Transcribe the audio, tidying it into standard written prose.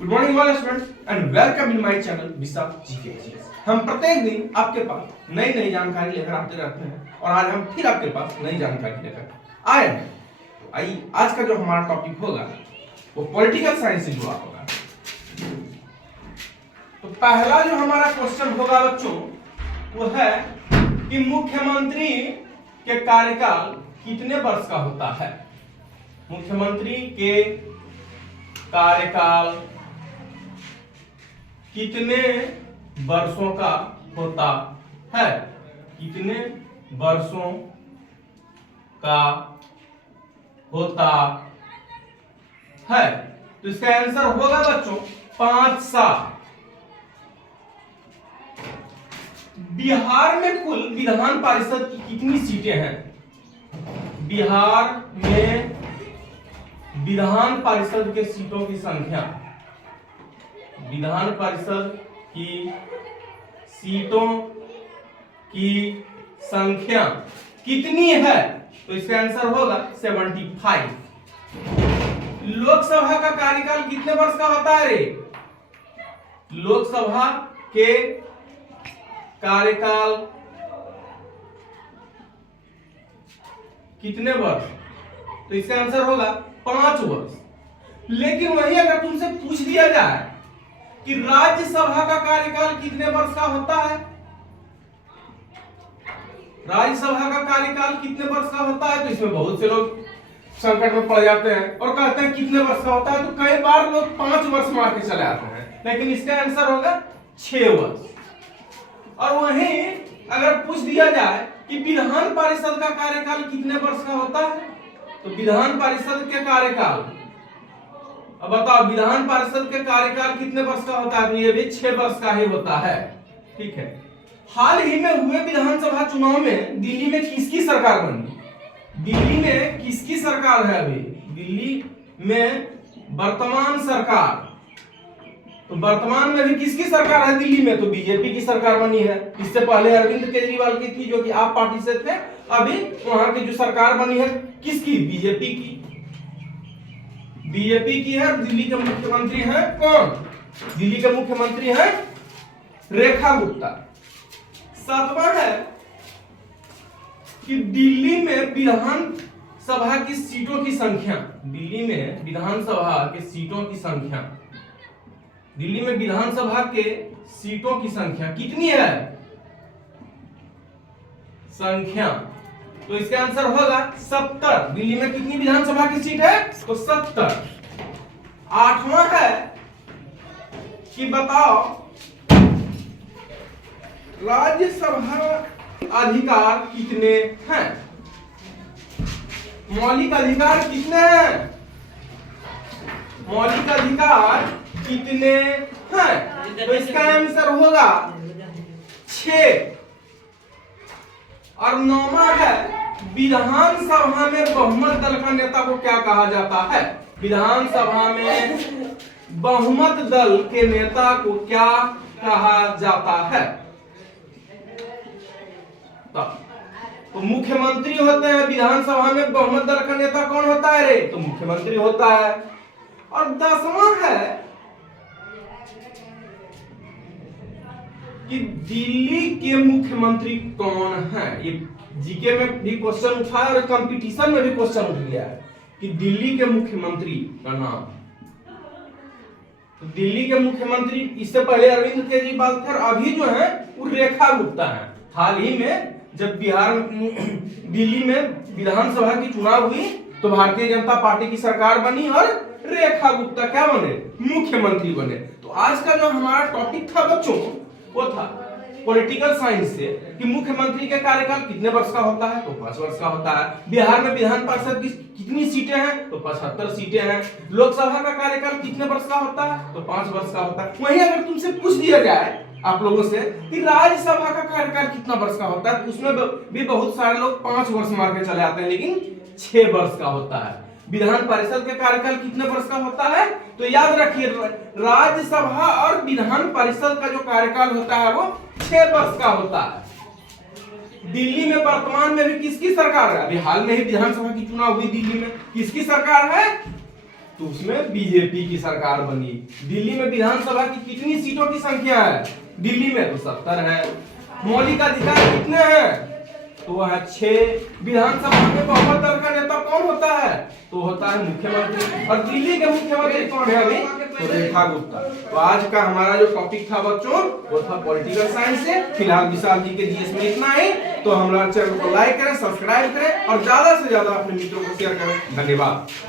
Good morning all students and welcome in my channel Vishal GK. हम प्रत्येक दिन आपके पास नई नई जानकारी लेकर आते रहते हैं और आज हम फिर आपके पास नई जानकारी लेकर आए हैं। तो आइए आज का जो हमारा टॉपिक होगा वो पॉलिटिकल साइंस से जुड़ा होगा। तो पहला जो हमारा क्वेश्चन होगा बच्चों वो है कि मुख्यमंत्री के कार्यकाल कितने वर्ष का होता है। मुख्यमंत्री के कार्यकाल कितने वर्षों का होता है। कितने वर्षों का होता है। तो इसका आंसर होगा बच्चों 5 साल। बिहार में कुल विधान परिषद की कितनी सीटें हैं। बिहार में विधान परिषद के सीटों की संख्या, विधान परिषद की सीटों की संख्या कितनी है। तो इसका आंसर होगा 75। लोकसभा का कार्यकाल कितने वर्ष का होता है रे। लोकसभा के कार्यकाल कितने वर्ष। तो इसका आंसर होगा 5 वर्ष। लेकिन वही अगर तुमसे पूछ दिया जाए कि राज्यसभा का कार्यकाल कितने वर्ष का होता है, राज्यसभा का कार्यकाल कितने वर्ष का होता है, तो इसमें बहुत से लोग संकट में पड़ जाते हैं और कहते हैं कितने वर्ष का होता है। तो कई बार लोग 5 वर्ष मार के चले आते हैं, लेकिन इसका आंसर होगा 6 वर्ष। और वहीं अगर पूछ दिया जाए कि विधान परिषद का कार्यकाल कितने वर्ष का होता है, तो विधान परिषद के कार्यकाल, अब बताओ विधान परिषद के कार्यकाल कितने वर्ष का होता है, तो ये भी 6 वर्ष का ही होता है। ठीक है। हाल ही में हुए विधानसभा चुनाव में दिल्ली में किसकी सरकार बनी। दिल्ली में किसकी सरकार है अभी। दिल्ली में वर्तमान सरकार, तो वर्तमान में भी किसकी सरकार है दिल्ली में, तो बीजेपी की सरकार बनी है। इससे पहले अरविंद केजरीवाल की थी जो कि आप पार्टी से थे। अभी वहां की जो सरकार बनी है किसकी, बीजेपी की। बीजेपी की है। दिल्ली के मुख्यमंत्री हैं कौन, दिल्ली के मुख्यमंत्री हैं रेखा गुप्ता। 7वां है कि दिल्ली में विधानसभा की सीटों की संख्या, दिल्ली में विधानसभा के सीटों की संख्या, दिल्ली में विधानसभा के सीटों की संख्या कितनी है, संख्या। तो इसका आंसर होगा 70। दिल्ली में कितनी विधानसभा की सीट है, तो 70। 8वां है कि बताओ राज्यसभा अधिकार कितने हैं। मौलिक अधिकार कितने हैं, मौलिक अधिकार कितने हैं। तो इसका आंसर होगा 6। और 9वां है विधानसभा में बहुमत दल का नेता को क्या कहा जाता है। विधानसभा में बहुमत दल के नेता को क्या कहा जाता है। तो मुख्यमंत्री होते हैं। विधानसभा में बहुमत दल का नेता कौन होता है रे, तो मुख्यमंत्री होता है। और 10वां है कि दिल्ली के मुख्यमंत्री कौन है। ये जीके में भी क्वेश्चन उठा है और कंपटीशन में भी क्वेश्चन उठ गया है कि दिल्ली के मुख्यमंत्री का नाम। तो दिल्ली के मुख्यमंत्री इससे पहले अरविंद केजरीवाल थे और अभी जो है वो रेखा गुप्ता है। हाल ही में जब बिहार दिल्ली में विधानसभा की चुनाव हुई तो भारतीय जनता पार्टी की सरकार बनी और रेखा गुप्ता क्या बने, मुख्यमंत्री बने। तो आज का जो हमारा टॉपिक था बच्चों वो था पॉलिटिकल साइंस से कि मुख्यमंत्री का कार्यकाल कितने वर्ष का होता है, तो 5 वर्ष का होता है। बिहार में विधान परिषद की कितनी सीटें हैं, तो 75 सीटें हैं। लोकसभा का कार्यकाल कितने वर्ष का होता है, तो 5 वर्ष का होता है। वहीं अगर तुमसे पूछ दिया जाए आप लोगों से कि राज्यसभा का कार्यकाल कितना वर्ष का होता है, तो उसमें भी बहुत सारे लोग 5 वर्ष मार के चले आते हैं, लेकिन 6 वर्ष का होता है। विधान परिषद के कार्यकाल कितने वर्ष का होता है, तो याद रखिए राज्यसभा और विधान परिषद का जो कार्यकाल होता है वो 6 वर्ष का होता है। दिल्ली में वर्तमान में भी किसकी सरकार है, अभी हाल में ही विधानसभा की चुनाव हुई दिल्ली में, किसकी सरकार है, तो उसमें बीजेपी की सरकार बनी। दिल्ली में विधानसभा की कितनी सीटों की संख्या है? दिल्ली में तो 70 है। मौलिक अधिकार कितने हैं? तो वह है 6। विधानसभा में बहुमत दल का नेता कौन होता है? तो होता है मुख्यमंत्री। और दिल्ली के मुख्यमंत्री कौन है अभी? तो रेखा गुप्ता। तो आज का हमारा जो टॉपिक था बच्चों वो था पॉलिटिकल साइंस से। फिलहाल विशाल जी के जीएस में इतना ही। तो हमारा चैनल को लाइक करें, सब्सक्राइब करें और ज्यादा से ज्यादा अपने मित्रों को शेयर करें। धन्यवाद।